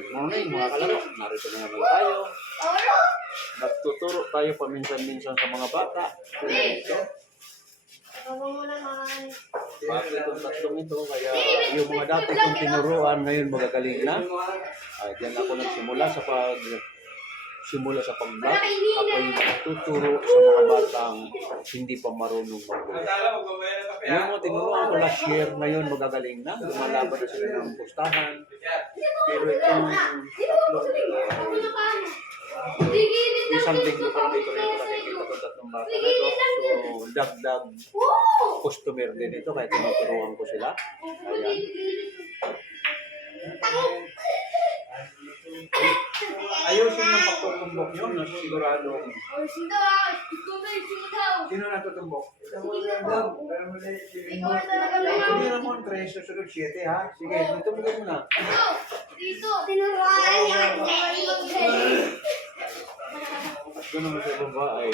Good morning mga kalaro, narito na naman tayo. Nagtuturo tayo paminsan-minsan sa mga bata. Ito. Bakit itong tatlong ito? Kaya yung mga dati kong tinuruan ngayon magagaling na. Diyan ako nagsimula sa pag-vlog. Ako yung nagtuturo sa mga batang hindi pa marunong mag-vlog. Yung mga tinuruan ko last year, ngayon magagaling na. Lumalaban na sila ng pustahan. Pero itong tatlong isang linggo pa rin ito nakikita ko tatlong bata na ito. So, dagdag customer din ito kaya tinuturuan ko sila. Ayan. Ayusin ng pagtutumbok nyo, no? Sigurado. Sino natutumbok? Hindi naman 3, susunod 7 ha? Sige, tutumbok mo na. Dito! Tinuruan niya! At doon naman sa baba ay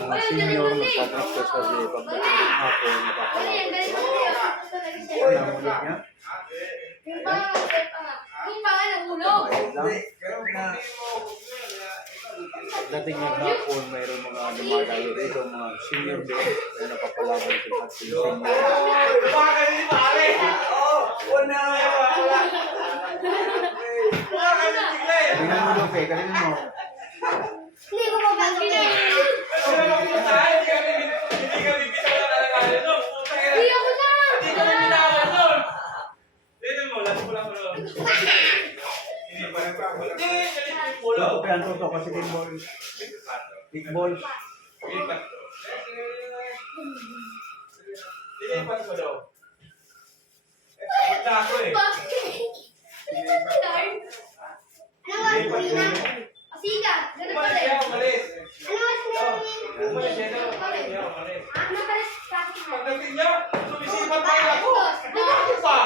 mga senior nagpa-practice kasi pagdating ako nakakalaban. Wala mo ulit niya? Pagdating ng hapon, mayroon mga dumadayo dito, mga senior din na napapalaban sila at senior. Tingnan mo doon, kanina mo. Hindi ko pa ba Ako kaya ang toto kasi big ball. Big ball. Pagdating niya, sumisipat pa rin ako. Bakit pa?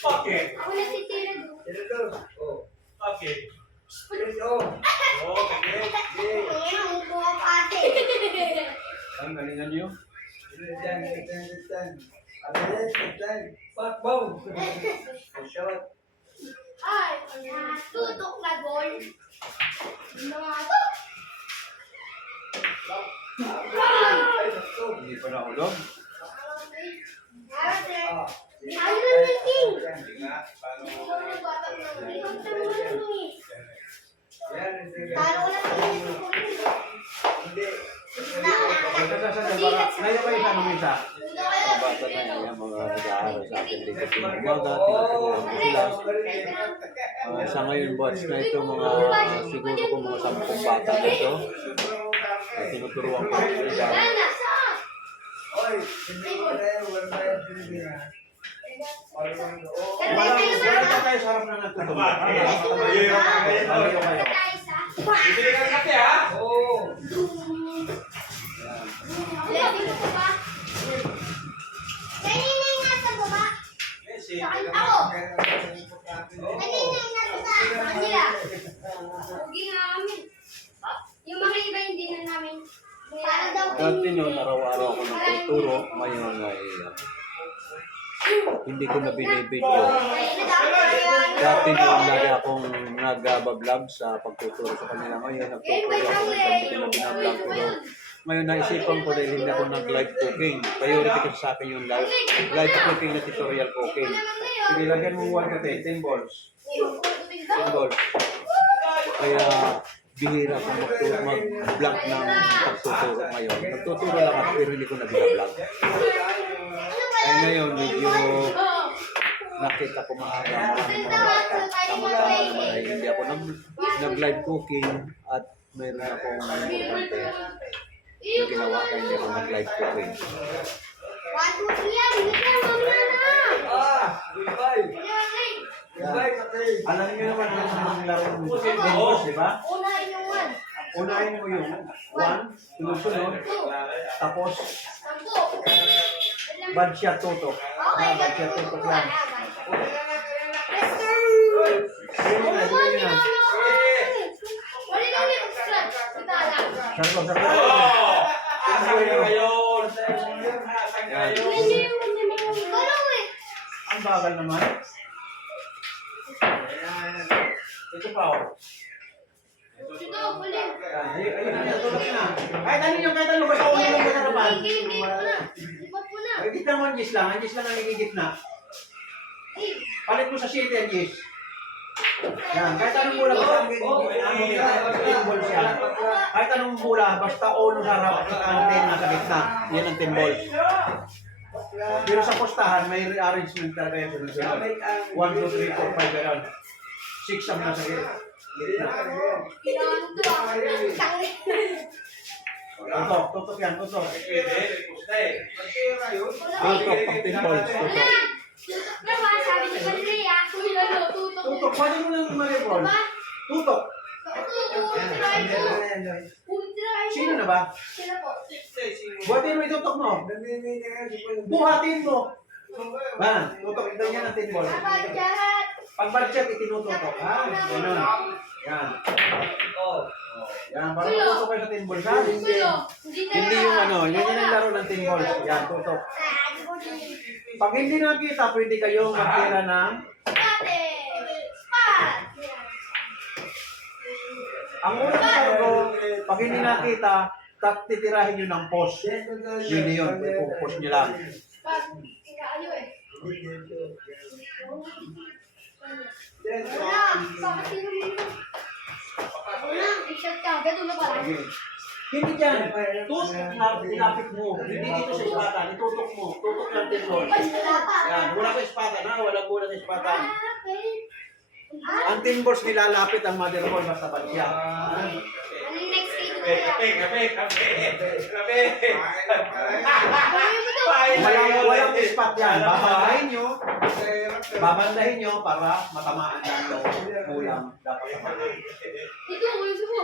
Bakit? Ako natitira doon. Bakit? Ngayon, upo ka pa ate. Ang galingan niyo? Ay, tutok na gol. Mga to. Hindi pa nahulog. Ano na meeting? Ngayon kayo tanong isa. Mga bata na yan, mga nag-aaral sa akin dito sa umaga, tinuturuan ko sila. Sa ngayon batch na ito, siguro kung mga 10 bata na ito, tinuturuan ko sila. Wala tayo sa harap na nagtutulog. Bibili ka ng kape, ha? Kanina yung nasa baba. Ako. Kanina yung nasa kanila. Huwag namin. Yung mga iba hindi na namin. Para daw. Dati nyo, araw-araw ako nagtuturo, ngayon ay hindi ko na binibidyo. Dati nyo, lagi akong nag-vlog sa pagtuturo sa kanila. Ngayon, nagtuturo ako sa hindi ko na binablog ko doon. Ngayon, naisipan ko dahil hindi ako nag-live cooking. Priority kasi sa akin yung live cooking na tutorial cooking. Sige, lagyan mo 1 kape, 10 balls. 10 balls. Kaya, bihira akong mag-vlog ng pagtuturo ngayon. Nagtuturo lang ako pero hindi ko na binablog. Ay ngayon, medyo nakita ko maaga maraming mga bata. Tama-tama naman ay hindi ako nag-live cooking at mayroon akong importante na ginawa kaya hindi ako nag-live cooking. 1, 2, 3 yan. Hindi ka mamaya na. Alam niyo naman ang laro ng Denvers, di ba? Unahin yung 1. Unahin mo yung 1, sunod-sunod, tapos 10. bad shot tutok. Okay, Bad shot tutok lang. Yes, Ayun na, ayun na. Wala kami scratch. Kita lang. Sarko, sarko. Asan ngayon? Asan ngayon? Yan. Hindi yung Ang bagal naman. Ito pa, oh. Ito, huli. Ayun na, tulog na. Kahit ano yung kahit ano, basta ulo lang sa harapan. Game po na. Lipat po na. Ay, gitna mo, Anggis lang. Anggis lang ang nagigitna. Ay, Palit mo sa city, Anggis. Yan, kahit anong mula, basta ang timbol siya. Kahit anong mula, basta ulo sa harapan, basta ang ten nasa gitna. Yan ang timbol. Pero sa postahan, may rearrangement talaga yung sunod-sunod. 1, 2, 3, 4, 5, gano'n. 6 ang nasa gitna. kailangan to ah. Tangin. Tutok yan, tutok. Wala. Tutok, pang timbol, Wala. tutok. Tutok na ba? Sabi ni Pandrea. Kung lalo, tutok. Tutok, pwede mo lang maripol. Diba? Tutok. Tirahin ko. Tirahin Sino ko. na ba? Sino po? Buhatin mo itutok mo. Buhatin mo. Yan, tutok. Ganyan ang timbol. Abadjat. Pag budget, itinututok. Ha? Ganun. Yan. Yan, para matutok kayo sa timbol. Ha? Kulo. Hindi na. Hindi yung ano, ganyan ang laro ng timbol. Yan, tutok. Ah, di ko din. Pag hindi nakita, pwede kayong magtira ng... Spate. Spat. Ang unang sargo, pag hindi nakita, titirahin nyo ng post. Yun yun, post nyo lang. Spat. Kaayo eh. Wala. Bakit sino mo yun? Wala. I-shot ka. Ganun na pala. Hindi dyan. Tutok na ilapit mo. Hindi dito sa ispatan. Itutok mo. Tutok lang timbol. Ay, wala pa. Yan, wala sa ispatan ha. Walang bola sa ispatan. Okay. Ang timbors nilalapit ang motherboard basta ba siya. Ano yung next date ko kaya? Gawin mo to. Walang spot yan. Babandahin nyo para matamaan lang yung kulang. Dapat matamaan. Ito, gusto mo.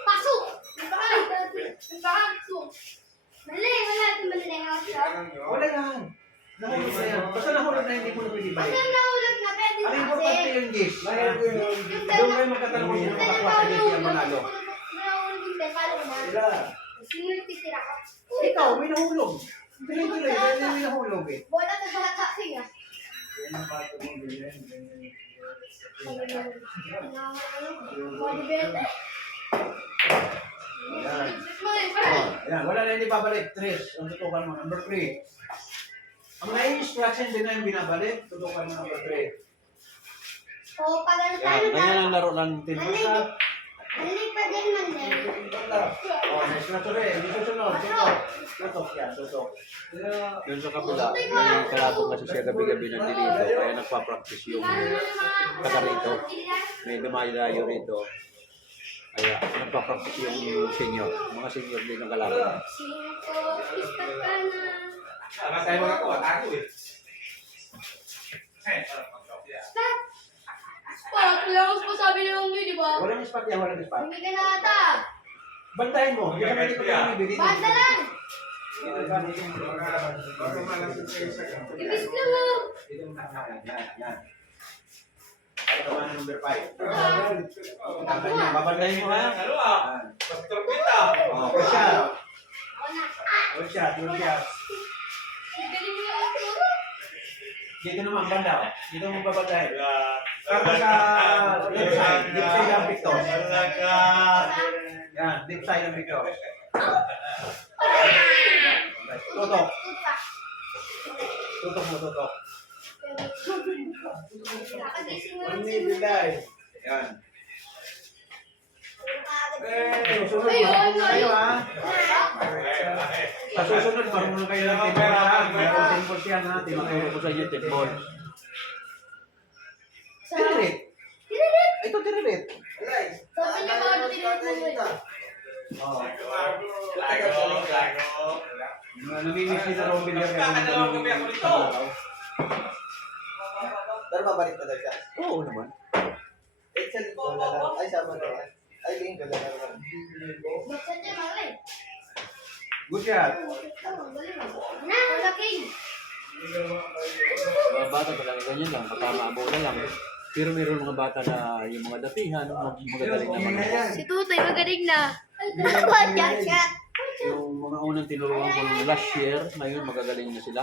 Pasok! Pasok! Mali, wala. Ito mali na yung shot. Wala yan. Nahulog na yan. Basta nahulog na hindi mo na pwede Basta balik. nahulog na pwede Ang importante yung gis. Yung Doon kayo magkatanong kung sino makakuha sa gis yung manalo. nahulog yung paano na? Sino yung titira ka? Ikaw, may nahulog. Tuloy-tuloy, may nahulog eh. Bola na bata siya. Bodybuilder. Ayan. Ayan. Ayan, wala na hindi babalik. 3. Ang tutukan mo. Number 3. Ang na-instruction din na yung binabalik. Tutukan mo number 3. O, pag ano Yan, tayo ganyan na? ang laro ng timbol. Mali pa din man din. Oh, na-instruction rin. Hindi susunod. Tutok. Tutok yan. Tutok. Doon sa kabila, may kalabang kasi siya gabi-gabi nandito, kaya nagpa-practice yung taga rito. May dumayo rito. Kaya nagpa-practice yung senior. Mga senior din ang kalaban. Sino ko? Ispat ka na. Stop! Spot! Lakas po sabi ni Mami, di ba? Walang spot yan. Walang spot. Hindi ka na ata. Bantayin mo. Hindi kami dito kami bibili. Banda lang! Ibis na mo! Yan. Ito ka na number 5. Ako na. Babantayin mo ha. Yan. Oh, good shot. Ako na. Good shot. Good shot. Galing mo yung turo. Dito naman, banda. Dito mo babantayin. Tapos sa left side. Deep side ang picto. Yan. Deep side ang picto. Tutok. Tutok mo, tutok. Nakagising mo lang siya. Yan. Ayun, Susunod, marunong na kayo ha. Sa susunod, marunong kayo ng timbol ha. Mayroon timbol yan ha. Tinuturo ko sa inyo timbol. Tiririt. Tiririt! Ito tiririt. Sabi niya ba ano tiririt mo Oh. Namimiss ni Robin yan. Pero babalik pa daw siya. Oo naman. Eh, sa linggo na lang. Ay, sama na lang. Ay, linggo na lang. Basta niya malay. Good shot. Na, wala king. Mga bata talaga ganyan lang, patama ang bola lang. Pero meron mga bata na yung mga datihan, magagaling naman. Si Tutoy magaling na. Shot, shot. Yung mga unang tinuruan ko nung last year, ngayon magagaling na sila.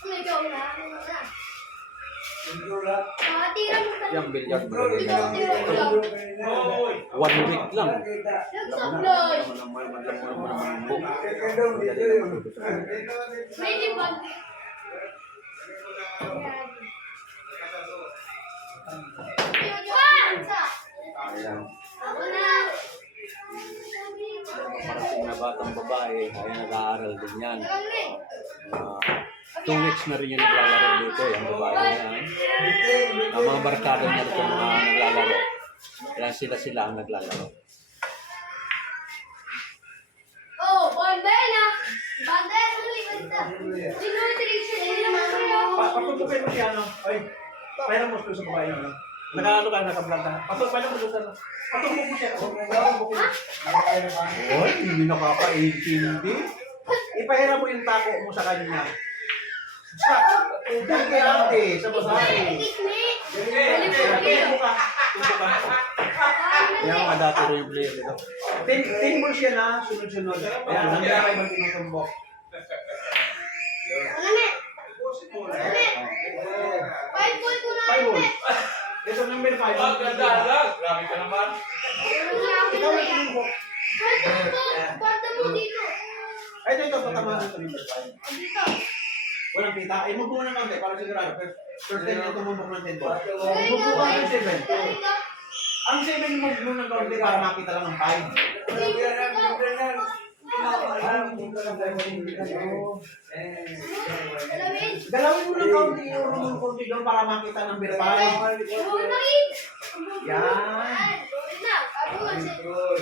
Ikaw na. Tira mo ka. Yung bilyag magaling na. Tira mo lang. 1 week lang. Nagsablay. May libag. Ayan. Ako na. Parating na batang babae, ay nag-aaral din yan. 2 weeks na rin yung naglalaro dito, yung babae na yan. Ang mga barkada niya ito mga naglalaro. Kaya sila ang naglalaro. Oh, bandera. Bandera mo libag. Sinutrition din naman kayo. Patutukin mo siya, ano? Ay, pahirap mo sa babae, ano? Naka-ano ka, naka-vlog ka. Pahirap mo sa ano? Patutukin mo siya. Oy, hindi nakaka-18. Ipahirap mo yung tako mo sa kanya. Sa ate, sa babae. Tumbo ka. Yan mga dati rin yung player dito. Tinbol siya na, sunod-sunod. Ayan, nangyari bang tinutumbok? Ano na? Five ball ko na. 5 balls. Ito number 5. Oh, ganda lang. Grabe ka naman. Ikaw may tinumbok. Banda mo dito. Ay, ito, patamaan ito number 5. Dito. Walang kita. Eh, move mo ng kaunti para sigurado. First time na tumumbok ng 10 balls. Galing Move mo ka. ng 7. Galing ka. Ang 7 move mo ng kaunti para makita lang ang 5. Galawin. Galawin mo ng kaunti yung kaunti doon para makita ng number 5. Huwag makin. Yan. Yun na. Ako nga siya.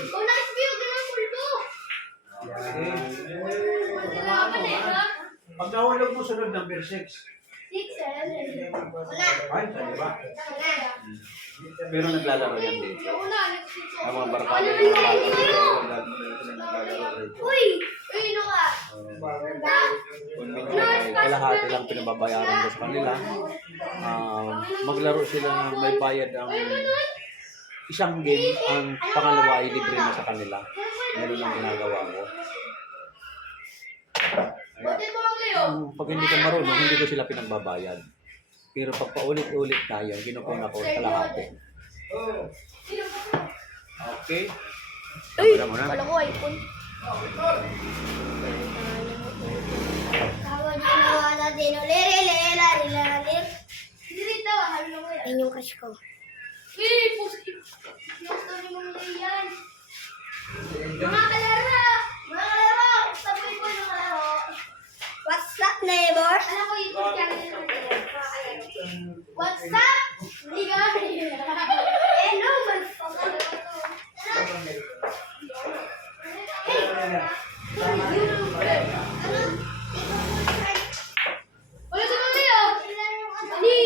Kung na-spill ka ng kulto. Kailangan eh, ha? Pag nahulog mo, sunod number 6. 6, 7. Una. Ay, sa diba? Pero naglalaro yan dito. Una, nagsuso. Ang mga barkada Ano yung nangyari kayo? naglalaro dito. Uy! Uy, ano ka? Kung minsan ay kalahati lang pinababayaran ko sa kanila. Maglaro sila ng may bayad ang isang game, ang pangalawa ay libre na sa kanila. Ganun ang ginagawa ko. Buti mo lang kayo. Pag hindi ka marunong, hindi ko sila pinagbabayad. Pero pag paulit-ulit na yun, kinukuna ko sa kalahati. Okay? Uy! Wala mo na. Wala ko iPhone. Kawan yung nawa natin. Lere. Dito, halo na ko yan. Ayun yung crush ko. Eh, pusi. Yung story mo nila yan. Mga kalaro! Sabay ko yung kalaro. What's up, neighbor? Alam ko yung channel natin. What's up? Hindi ka. Hello, motherfucker. Wala ka na kayo? Ani?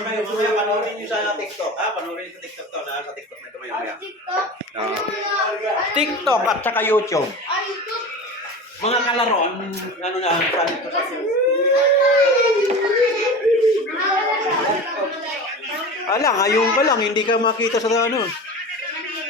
Mamaya panoorin nyo sa TikTok, ha? Panoorin nyo sa TikTok to, na sa TikTok na ito mamaya. TikTok? Ano na? TikTok at saka YouTube. Ah, YouTube? Mga kalaro, ano na, sa Ala, ngayon ka lang, hindi ka makita sa ano.